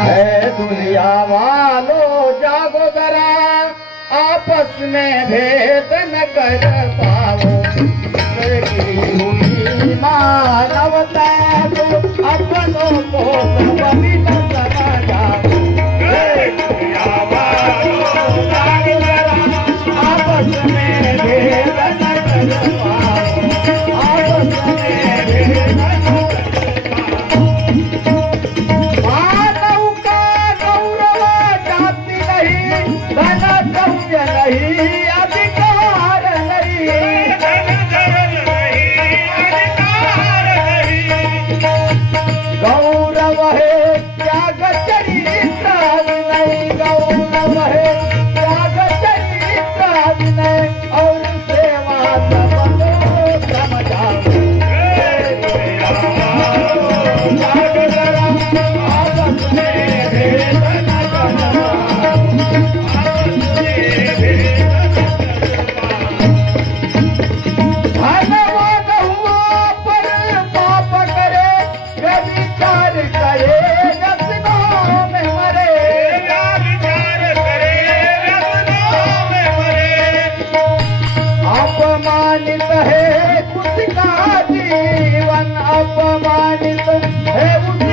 है दुनिया वालों जागो जरा, आपस में भेद न कर पाओ। की हुई मानवता तो अपनों को कभी न समझाओ। दुनिया वालों जागो जरा, आपस में भेद न कर पाओ। आपस में भेद न कर पाओ। मानव का गौरव जाति नहीं, धन द्रव्य नहीं, अधिकार नहीं। गौरव है त्याग चरित्र विनय, गौरव है त्याग चरित्र विनय, और सेवा सबको समझाओ। अपमानित है उसका जीवन, अपमानित है उसका